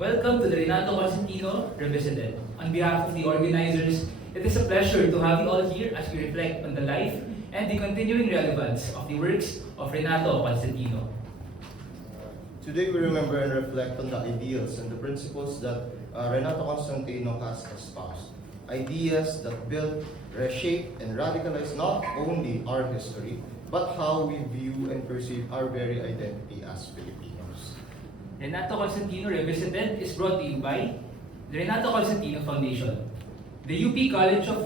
Welcome to the Renato Constantino Revisited. On behalf of the organizers, it is a pleasure to have you all here as we reflect on the life and the continuing relevance of the works of Renato Constantino. Today we remember and reflect on the ideals and the principles that Renato Constantino has espoused. Ideas that build, reshape, and radicalize not only our history, but how we view and perceive our very identity as Filipinos. Renato Constantino Revisited is brought to you by the Renato Constantino Foundation, the UP College of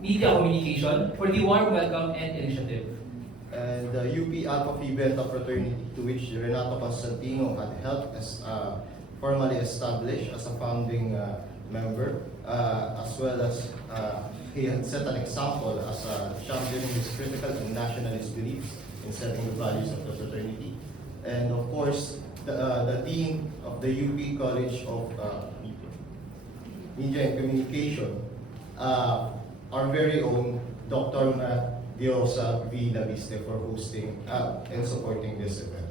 Media Communication for the warm welcome and initiative, And the UP Alpha Phi Beta fraternity, to which Renato Constantino had helped formally establish as a founding member, as well as he had set an example as championing his critical and nationalist beliefs in setting the values of the fraternity. And of course, the Dean of the UP College of Media and Communication, our very own Dr. Diosa v. Labiste for hosting and supporting this event.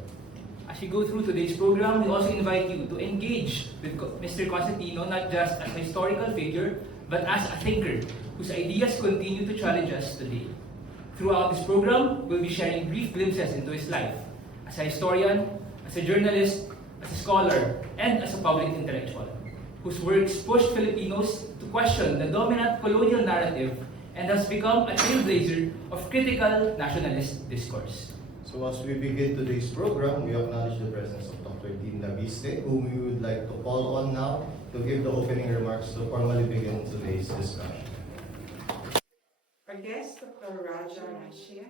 As we go through today's program, we also invite you to engage with Mr. Constantino not just as a historical figure, but as a thinker whose ideas continue to challenge us today. Throughout this program, we'll be sharing brief glimpses into his life as a historian, as a journalist, as a scholar, and as a public intellectual, whose works pushed Filipinos to question the dominant colonial narrative and has become a trailblazer of critical nationalist discourse. So as we begin today's program, we acknowledge the presence of Dr. Dean Labiste, whom we would like to call on now to give the opening remarks to formally begin today's discussion. Our guest, Dr. Raja Rashia,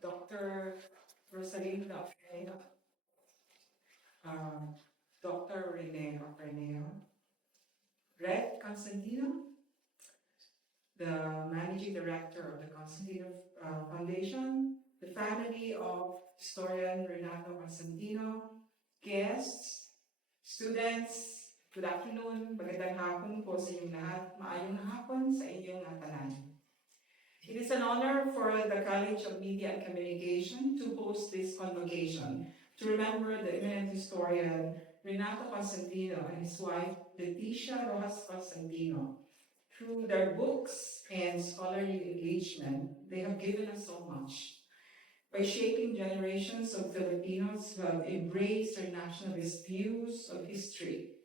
Dr. Rosalinda Ofreno, Dr. Renato, Red Constantino, the Managing Director of the Constantino Foundation, the family of historian Renato Constantino, guests, students, good afternoon, magandang hapon po sa inyong lahat, maayong hapon sa inyong tanan. It is an honor for the College of Media and Communication to host this convocation to remember the eminent historian Renato Constantino and his wife Leticia Rojas Constantino. Through their books and scholarly engagement, they have given us so much by shaping generations of Filipinos who have embraced their nationalist views of history.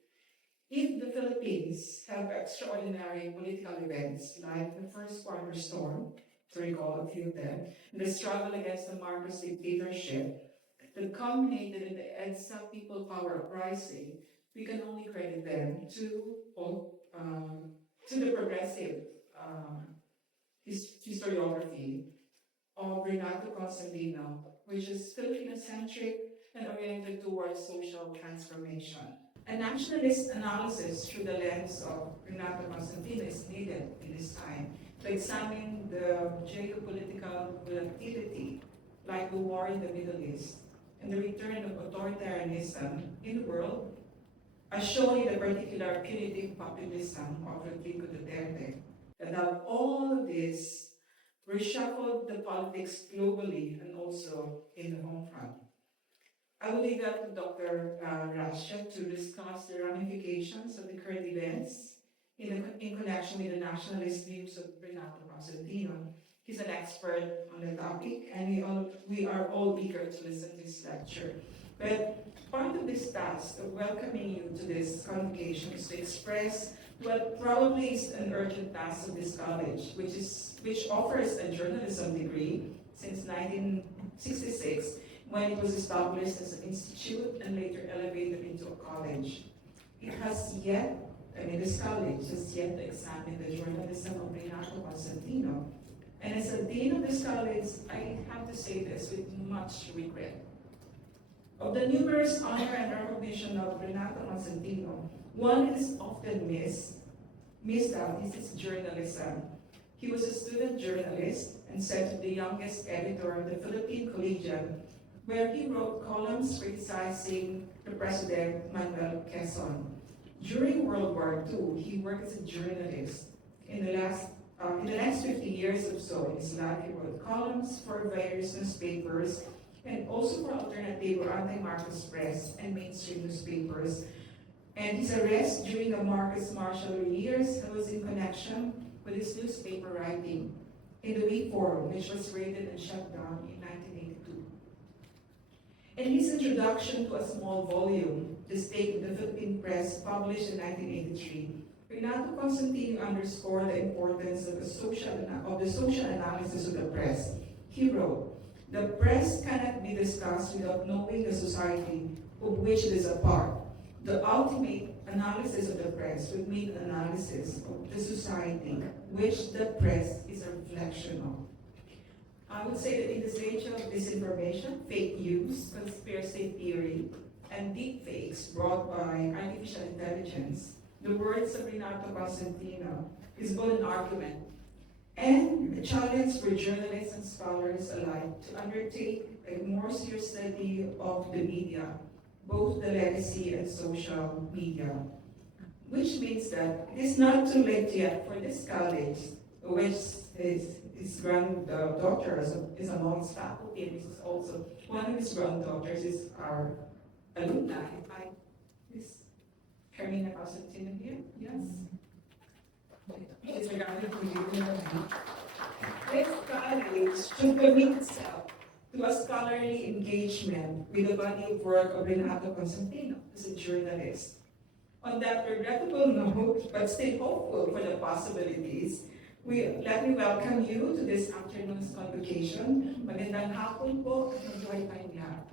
If the Philippines have extraordinary political events like the First Quarter Storm, to recall a few of them, and the struggle against the Marcos dictatorship that culminated in the EDSA People Power Uprising, we can only credit them to the progressive historiography of Renato Constantino, which is Filipino-centric and oriented towards social transformation. A nationalist analysis through the lens of Renato Constantino is needed in this time to examine the geopolitical volatility, like the war in the Middle East, and the return of authoritarianism in the world, as shown in the particular punitive populism of Rodrigo Duterte. And now all of this reshuffled the politics globally and also in the home front. I will leave that to Dr. Rasha to discuss the ramifications of the current events in connection with the nationalist views of Renato Constantino. He's an expert on the topic, and we are all eager to listen to his lecture. But part of this task of welcoming you to this convocation is to express what probably is an urgent task of this college, which offers a journalism degree since 1966, when it was established as an institute and later elevated into a college. This college has yet to examine the journalism of Renato Constantino. And as a dean of this college, I have to say this with much regret. Of the numerous honor and recognition of Renato Constantino, one is often missed out is his journalism. He was a student journalist and said to the youngest editor of the Philippine Collegian, where he wrote columns criticizing the President Manuel Quezon. During World War II, he worked as a journalist. In the next 50 years or so in his life, he wrote columns for various newspapers and also for alternative or anti-Marcos press and mainstream newspapers. And his arrest during the Marcos Martial years was in connection with his newspaper writing in the We Forum, which was raided and shut down in 1982. In his introduction to a small volume, The State of the Philippine Press, published in 1983, Renato Constantino underscored the importance of the social analysis of the press. He wrote, "The press cannot be discussed without knowing the society of which it is a part. The ultimate analysis of the press would mean analysis of the society which the press is a reflection of." I would say that in this age of disinformation, fake news, conspiracy theory, and deep fakes brought by artificial intelligence, the words of Renato Constantino is both an argument and a challenge for journalists and scholars alike to undertake a more serious study of the media, both the legacy and social media. Which means that it is not too late yet for this college, which his granddaughter is among his faculty, and this is also one of his granddaughters is our alumni. Is Carmina Constantino here? Yes. It's regarding to you. This college should commit itself to a scholarly engagement with the body of work of Renato Constantino as a journalist. On that regrettable note, but still hopeful for the possibilities, let me welcome you to this afternoon's convocation. Magandang hapon po at mabuhay tayong lahat.